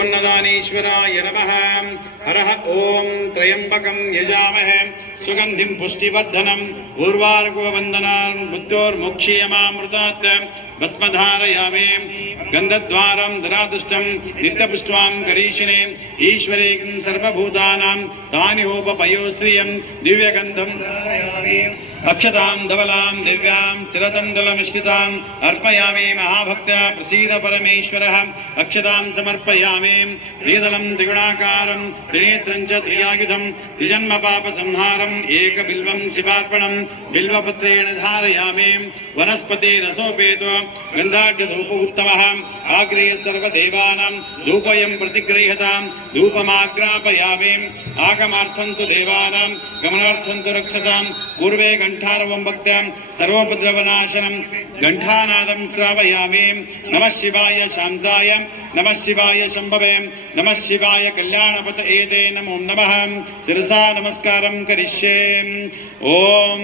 उन्नदानीश्वराय नमः। हरः ॐ त्र्यम्बकं यजामहे। सुगन्धिं पुष्टिवर्धनम् उर्वारुको वन्दनान् बुद्धोर्मुक्षीयमामृतात् भस्मधारयामि गन्धद्वारं धरादुष्टं नित्यपुष्टवां करीशिने ईश्वरे सर्वभूतानां तानि होपपयोश्रियं दिव्यगन्धं अक्षतां धवलां, दिव्यां चिरतण्डलमिश्रिताम् अर्पयामि महाभक्त, प्रसीद परमेश्वरः। अक्षतां समर्पयामि त्रिदलं त्रिगुणाकारं, त्रिनेत्रं च त्रियायुधं त्रिजन्मपापसंहारम् एकबिल्वं शिवार्पणं, बिल्वपत्रेण धारयामि। वनस्पतिरसोपेतो गन्धाढ्यधूप उत्तमः आग्रे सर्वदेवानां, धूपयं प्रतिगृह्यतां धूपमाग्रापयामि। आगमार्थं तु देवानां, गमनार्थं तु रक्षसां पूर्वे घण्टारवं भक्त्यां सर्वोपद्रवनाशनं घण्टानादं श्रावयामि। नमः शिवाय शान्ताय, नमः शिवाय शम्भवे, नमः शिवाय कल्याणपत एते, नमो नमः। शिरसा नमस्कारं करिष्ये। ॐ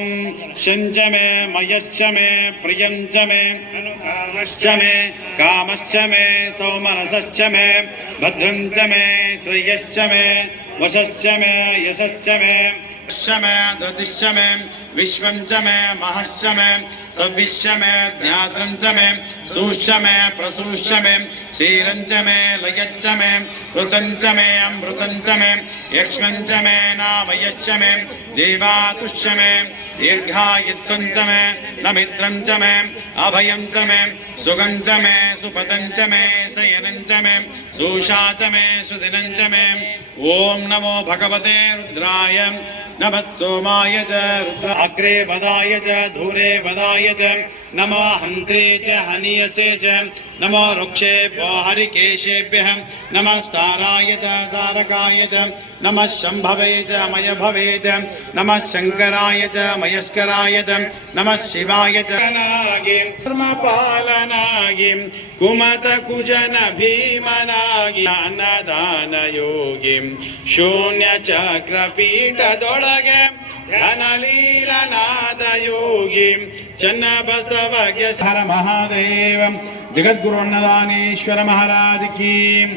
शञ्च मे मयश्च मे प्रियं च मे अनुकामश्च मे कामश्च मे सौमनसश्च मे भद्रं मे श्रेयश्च मे वशश्च मे यशश्च मे च मे धृतिश्च मे विश्वं च मे महश्च मे सविश्च मे ज्ञात्रं च मे सूश्च मे प्रसूश्च मे क्षीरं च मे लयच्च मे कृतं च मे अमृतं च मे यक्ष्मं च मे नामयच्च मे जीवातुश्च मे दीर्घायुत्वं च मे नमित्रं च मे अभयं च मे सुगं च मे सुपदं च मे शयनं च मे सूषा च मे सुदिनं च मे ॐ नमो भगवते रुद्राय। नमः सोमाय च रुद्र अग्रे वदाय च धूरे वदाय च नमो हन्ते च हनीयसे च नमो वृक्षेभ्यो हरिकेशेभ्यः नमः ताराय च तारकाय च नमः शम्भवे च मयभवे च नमः शङ्कराय च मयस्कराय च नमः शिवाय च नागिं धर्मपालनागिं कुमतकुजन भीमनागि अन्नदानयोगिं शून्यचक्रपीठदोळगे ಯೋಗಿಂ ಶೂನ್ಯ ಚಕ್ರಪೀಠದೊಳಗೆ ಧನಲೀಲನಾದ ಯೋಗಿ ಚನ್ನ ಬಸವಗೆ ಹರ ಮಹಾದೇವ. ಜಗದ್ಗುರು ಅನ್ನದಾನೇಶ್ವರ ಮಹಾರಾಜ್ ಕೀಂ.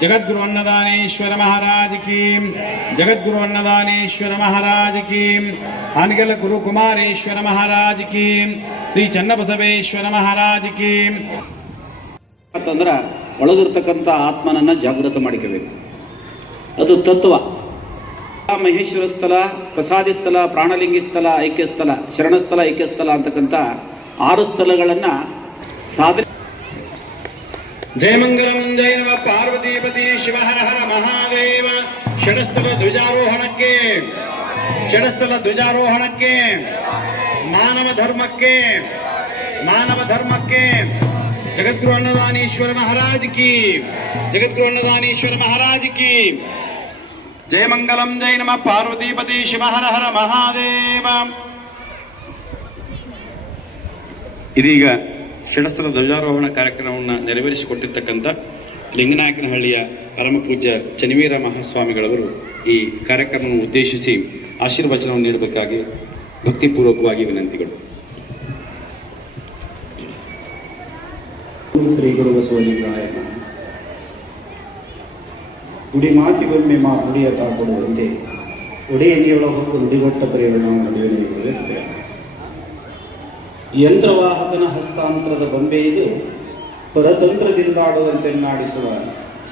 ಜಗದ್ಗುರು ಅನ್ನದಾನೇಶ್ವರ ಮಹಾರಾಜ್ ಕೀಂ. ಜಗದ್ಗುರು ಅನ್ನದಾನೇಶ್ವರ ಮಹಾರಾಜ್ ಕೀಂ. ಹಾನಗಲ ಗುರು ಕುಮಾರೇಶ್ವರ ಮಹಾರಾಜ್ ಕೀಂ. ಶ್ರೀ ಚನ್ನಬಸವೇಶ್ವರ ಮಹಾರಾಜ ಕೀಂ. ಅಂತಂದ್ರೆ ಒಳಗಿರ್ತಕ್ಕಂಥ ಆತ್ಮನನ್ನ ಜಾಗೃತ ಮಾಡಿಕೋಬೇಕು. ಅದು ತತ್ವ. ಮಹೇಶ್ವರ ಸ್ಥಳ, ಪ್ರಸಾದಿ ಸ್ಥಳ, ಪ್ರಾಣಲಿಂಗಿ ಸ್ಥಳ, ಐಕ್ಯ ಸ್ಥಳ ಶರಣಸ್ಥಳ ಐಕ್ಯ ಸ್ಥಳ ಅಂತಕ್ಕಂಥ ಆರು ಸ್ಥಳಗಳನ್ನ ಸಾಧನೆ ಜಯಮಂಗಲಂ ಜಯನವ ಪಾರ್ವತಿಪತಿ ಪಾರ್ವತೀಪತಿ ಶಿವ ಹರ ಹರ ಮಹಾದೇವ. ಷಡಸ್ಥಲ ಧ್ವಜಾರೋಹಣಕ್ಕೆ ಷಡಸ್ಥಲ ಧ್ವಜಾರೋಹಣಕ್ಕೆ, ಮಾನವ ಧರ್ಮಕ್ಕೆ ಮಾನವ ಧರ್ಮಕ್ಕೆ ಜಗದ್ಗುರು ಅನ್ನದಾನೀಶ್ವರ ಮಹಾರಾಜ್ ಕಿ. ಜಗದ್ಗುರು ಅನ್ನದಾನೀಶ್ವರ ಮಹಾರಾಜ್ ಕಿ. ಜಯಮಂಗಲಂ, ಜೈ ನಮ. ಪಾರ್ವತೀಪತಿ ಶಿವಹರ ಹರ ಮಹಾದೇವ. ಇದೀಗ ಷಣಸ್ತ್ರ ಧ್ವಜಾರೋಹಣ ಕಾರ್ಯಕ್ರಮವನ್ನು ನೆರವೇರಿಸಿಕೊಟ್ಟಿರ್ತಕ್ಕಂಥ ಲಿಂಗನಾಯಕನಹಳ್ಳಿಯ ಪರಮ ಪೂಜ್ಯ ಚನಿವೀರ ಮಹಾಸ್ವಾಮಿಗಳವರು ಈ ಕಾರ್ಯಕ್ರಮವನ್ನು ಉದ್ದೇಶಿಸಿ ಆಶೀರ್ವಚನವನ್ನು ನೀಡಬೇಕಾಗಿ ಭಕ್ತಿಪೂರ್ವಕವಾಗಿ ವಿನಂತಿಗಳು. ಶ್ರೀ ಗುರು. ಗುಡಿ ಮಾತಿಗೊಮ್ಮೆ ಮಾ ಗುಡಿಯ ತಾಕೊಳ್ಳುವಂತೆ ಒಡೆಯನಿಯೊಳ ಹೊಕ್ಕು ನುಡಿಗೊಟ್ಟ ಪ್ರೇರಣ ನಡೆಯಲಿರುತ್ತದೆ ಯಂತ್ರವಾಹಕನ ಹಸ್ತಾಂತರದ ಬಂಬೆ ಇದು. ಪರತಂತ್ರದಿಂದಾಡುವಂತೆನ್ನಾಡಿಸುವ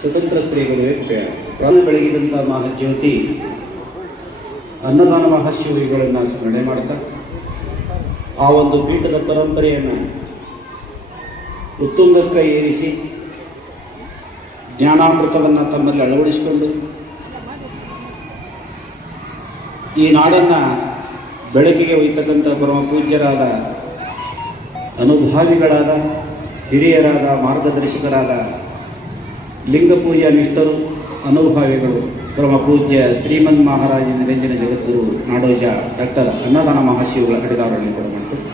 ಸ್ವತಂತ್ರ ಸ್ತ್ರೀಗಳು ಕೃಪೆಯ ಪ್ರಾಣ ಬೆಳಗಿದಂಥ ಮಹಾಜ್ಯೋತಿ ಅನ್ನದಾನ ಮಹರ್ಷಿಗಳನ್ನು ಸ್ಮರಣೆ ಮಾಡ್ತಾ, ಆ ಒಂದು ಪೀಠದ ಪರಂಪರೆಯನ್ನು ಉತ್ತುಂಗಕ್ಕೆ ಏರಿಸಿ ಜ್ಞಾನಾಮೃತವನ್ನು ತಮ್ಮಲ್ಲಿ ಅಳವಡಿಸಿಕೊಂಡು ಈ ನಾಡನ್ನು ಬೆಳಕಿಗೆ ಒಯ್ತಕ್ಕಂಥ ಪರಮ ಪೂಜ್ಯರಾದ ಅನುಭಾವಿಗಳಾದ, ಹಿರಿಯರಾದ, ಮಾರ್ಗದರ್ಶಕರಾದ ಲಿಂಗಪೂಜ್ಯ ನಿಷ್ಠರು, ಅನುಭಾವಿಗಳು ಪರಮ ಪೂಜ್ಯ ಶ್ರೀಮನ್ ಮಹಾರಾಜ ನಿರಂಜನ ಜಗದ್ಗುರು ನಾಡೋಜ ಡಾಕ್ಟರ್ ಅನ್ನದಾನ ಮಹಾಶಿವಗಳ ಕಡಿದಾರನ್ನು ಕೊಡಬೇಕು